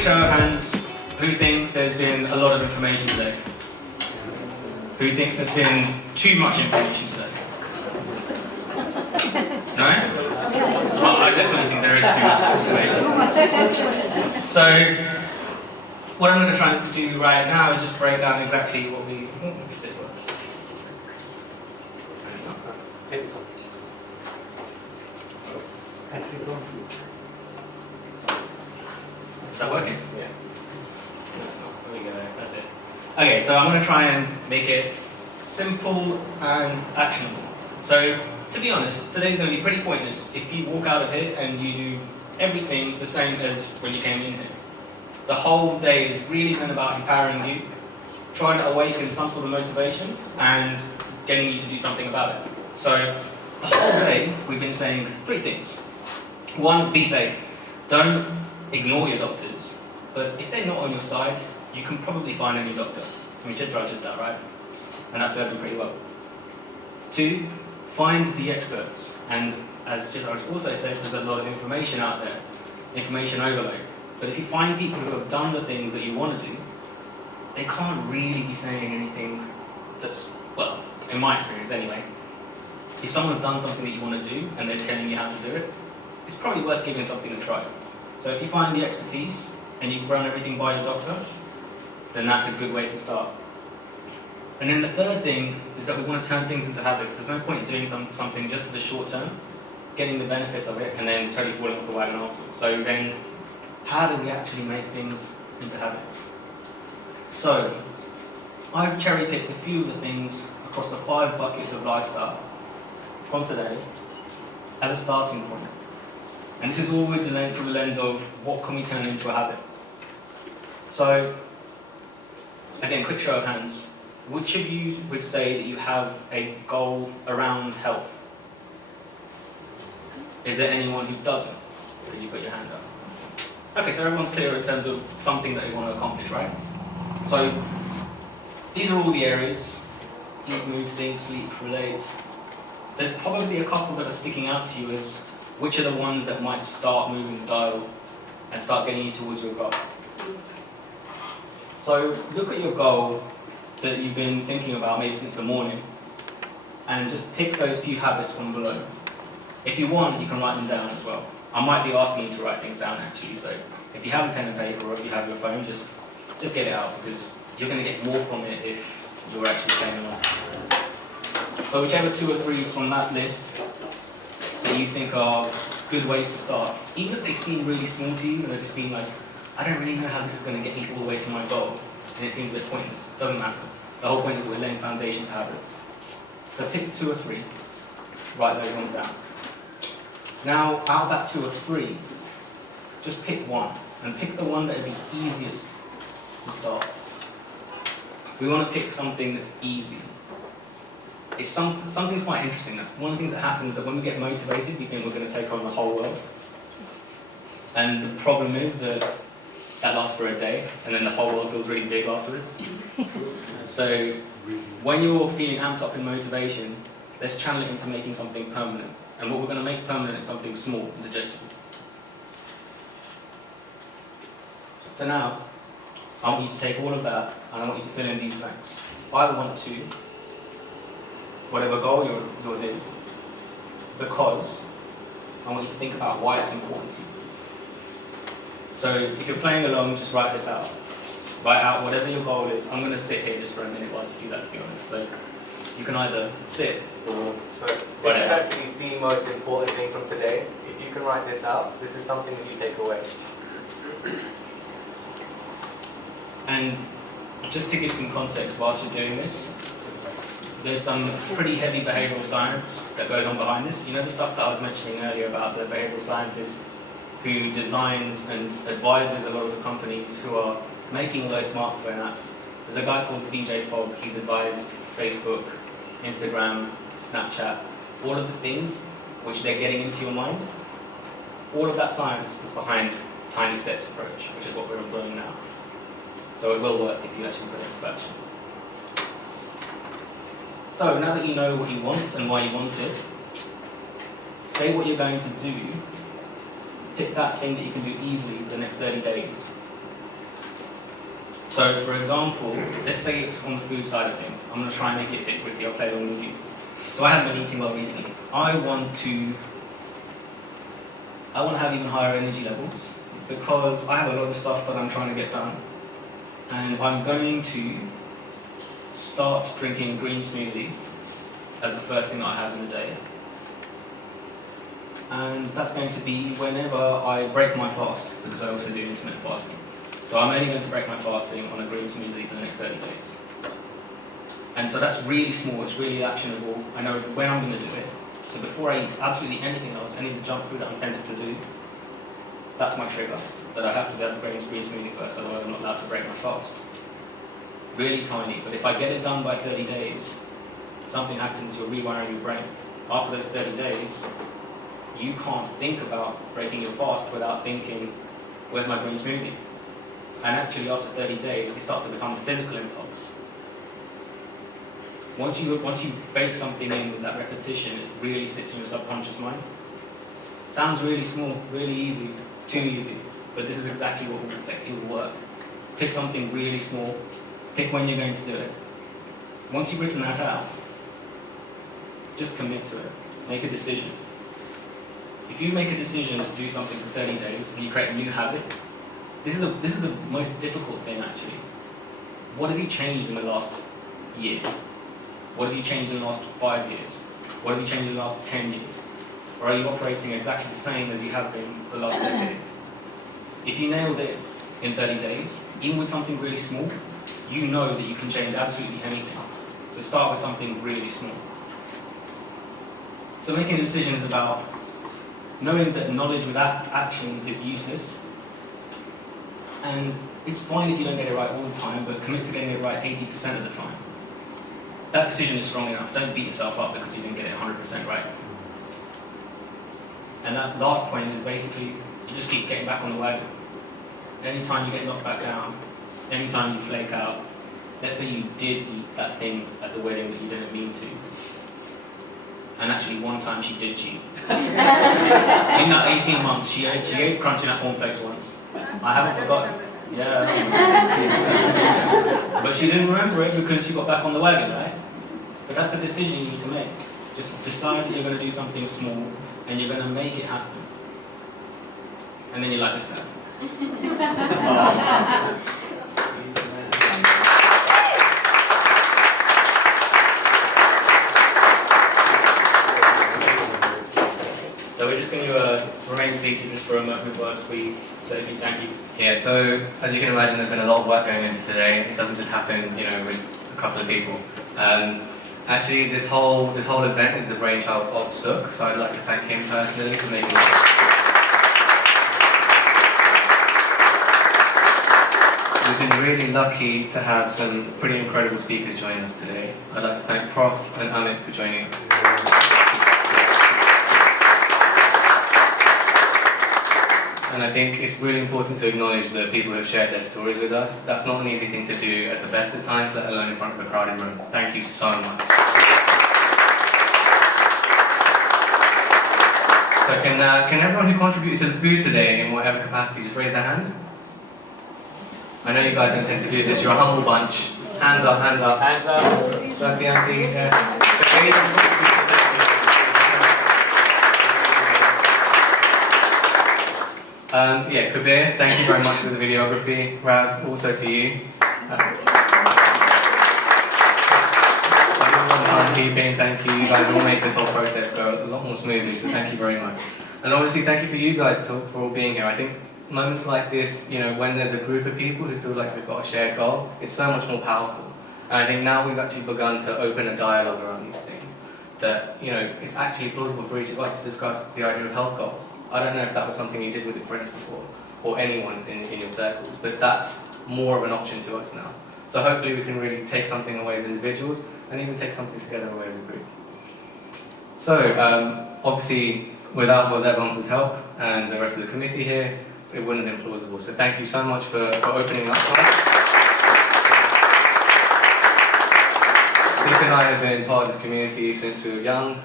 show of hands, who thinks there's been a lot of information today? Who thinks there's been too much information today? No? I definitely think there is too much information. So, what I'm going to try and do right now is just break down exactly what we... if this works. Is that working? Yeah. No, it's not. There we go. That's it. Okay, so I'm going to try and make it simple and actionable. So, to be honest, today's going to be pretty pointless if you walk out of here and you do everything the same as when you came in here. The whole day is really been about empowering you, trying to awaken some sort of motivation, and getting you to do something about it. So, the whole day we've been saying three things. One, be safe. Don't ignore your doctors, but if they're not on your side, you can probably find any doctor. I mean, Chitraj did that, right? And that served him pretty well. Two, find the experts. And as Chitraj also said, there's a lot of information out there, information overload. But if you find people who have done the things that you want to do, they can't really be saying anything that's, well, in my experience anyway, if someone's done something that you want to do and they're telling you how to do it, it's probably worth giving something a try. So if you find the expertise and you run everything by your doctor, then that's a good way to start. And then the third thing is that we want to turn things into habits. There's no point in doing something just for the short term, getting the benefits of it, and then totally falling off the wagon afterwards. So then, how do we actually make things into habits? So, I've cherry-picked a few of the things across the 5 buckets of lifestyle from today as a starting point. And this is all through the lens of what can we turn into a habit. So, again, quick show of hands. Which of you would say that you have a goal around health? Is there anyone who doesn't? Can you put your hand up? Okay, so everyone's clear in terms of something that they want to accomplish, right? So, these are all the areas. Eat, move, think, sleep, relate. There's probably a couple that are sticking out to you as which are the ones that might start moving the dial and start getting you towards your goal. So, look at your goal that you've been thinking about maybe since the morning, and just pick those few habits from below. If you want, you can write them down as well. I might be asking you to write things down actually, so if you have a pen and paper or if you have your phone, just get it out, because you're going to get more from it if you're actually playing along. So whichever 2 or 3 from that list that you think are good ways to start, even if they seem really small to you and they just seem like, I don't really know how this is going to get me all the way to my goal, and it seems a bit pointless. It doesn't matter. The whole point is we're laying foundation for habits. So pick 2 or 3, write those ones down. Now, out of that 2 or 3, just pick one, and pick the one that would be easiest to start. We want to pick something that's easy. It's something's quite interesting. One of the things that happens is that when we get motivated, we think we're going to take on the whole world. And the problem is that lasts for a day, and then the whole world feels really big afterwards. So, when you're feeling amped up in motivation, let's channel it into making something permanent. And what we're going to make permanent is something small and digestible. So now, I want you to take all of that, and I want you to fill in these blanks. I want to, whatever goal yours is, because I want you to think about why it's important to you. So if you're playing along, just write this out. Write out whatever your goal is. I'm going to sit here just for a minute whilst you do that, to be honest. So you can either sit or... So this is actually the most important thing from today. If you can write this out, this is something that you take away. And just to give some context whilst you're doing this, there's some pretty heavy behavioural science that goes on behind this. You know the stuff that I was mentioning earlier about the behavioural scientist who designs and advises a lot of the companies who are making all those smartphone apps. There's a guy called BJ Fogg. He's advised Facebook, Instagram, Snapchat, all of the things which they're getting into your mind. All of that science is behind Tiny Steps approach, which is what we're employing now. So it will work if you actually put it into action. So now that you know what you want and why you want it, say what you're going to do. Pick that thing that you can do easily for the next 30 days. So for example, let's say it's on the food side of things. I'm going to try and make it a bit gritty, I'll play along with you. So I haven't been eating well recently. I want to have even higher energy levels because I have a lot of stuff that I'm trying to get done. And I'm going to start drinking green smoothie as the first thing that I have in the day. And that's going to be whenever I break my fast, because I also do intermittent fasting. So I'm only going to break my fasting on a green smoothie for the next 30 days. And so that's really small, it's really actionable. I know when I'm going to do it. So before I eat absolutely anything else, any of the junk food that I'm tempted to do, that's my trigger. That I have to be able to break this green smoothie first, otherwise I'm not allowed to break my fast. Really tiny, but if I get it done by 30 days, something happens, you're rewiring your brain. After those 30 days, you can't think about breaking your fast without thinking, where's my green smoothie? And actually after 30 days, it starts to become a physical impulse. Once you bake something in with that repetition, it really sits in your subconscious mind. Sounds really small, really easy, too easy, but this is exactly what will work. Pick something really small, pick when you're going to do it. Once you've written that out, just commit to it, make a decision. If you make a decision to do something for 30 days and you create a new habit, this is the most difficult thing actually. What have you changed in the last year? What have you changed in the last 5 years? What have you changed in the last 10 years? Or are you operating exactly the same as you have been for the last decade? If you nail this in 30 days, even with something really small, you know that you can change absolutely anything. So start with something really small. So making a decision is about knowing that knowledge without action is useless. And it's fine if you don't get it right all the time, but commit to getting it right 80% of the time. That decision is strong enough. Don't beat yourself up because you didn't get it 100% right. And that last point is basically, you just keep getting back on the wagon. Anytime you get knocked back down, anytime you flake out, let's say you did eat that thing at the wedding that you didn't mean to. And actually one time she did cheat. In that 18 months, she ate Crunchy Nut cornflakes once. I haven't forgotten. Yeah. But she didn't remember it because she got back on the wagon, right? So that's the decision you need to make. Just decide that you're going to do something small and you're going to make it happen. And then you're like this guy. So we're just going to remain seated just for a moment whilst we say a few thank yous. Yeah, so as you can imagine, there's been a lot of work going into today. It doesn't just happen, with a couple of people. Actually, this whole event is the brainchild of Sukh, so I'd like to thank him personally for making it. We've been really lucky to have some pretty incredible speakers join us today. I'd like to thank Prof and Amit for joining us. And I think it's really important to acknowledge the people who have shared their stories with us. That's not an easy thing to do at the best of times, let alone in front of a crowded room. Thank you so much. So can everyone who contributed to the food today in whatever capacity just raise their hands? I know you guys don't tend to do this, you're a humble bunch. Hands up, hands up. Hands up. Yeah, Kabir, thank you very much for the videography. Rav, also to you. Timekeeping, thank you. You guys all make this whole process go a lot more smoothly, so thank you very much. And obviously, thank you for you guys for all being here. I think moments like this, when there's a group of people who feel like they've got a shared goal, it's so much more powerful. And I think now we've actually begun to open a dialogue around these things. That, it's actually plausible for each of us to discuss the idea of health goals. I don't know if that was something you did with your friends before, or anyone in your circles, but that's more of an option to us now. So hopefully we can really take something away as individuals, and even take something together away as a group. So, obviously, without everyone's help, and the rest of the committee here, it wouldn't have been plausible. So thank you so much for opening up. Sukh and I have been part of this community since we were young.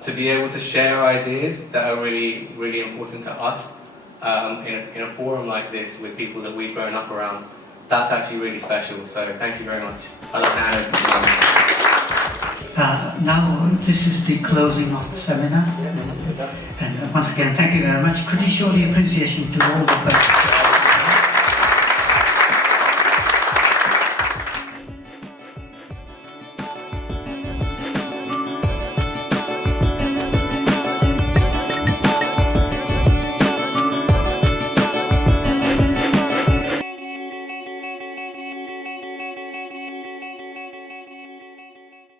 To be able to share ideas that are really, really important to us in a forum like this with people that we've grown up around, that's actually really special. So thank you very much. I'd like to hand over to you. Now this is the closing of the seminar. And once again, thank you very much. Could you show the appreciation to all the participants?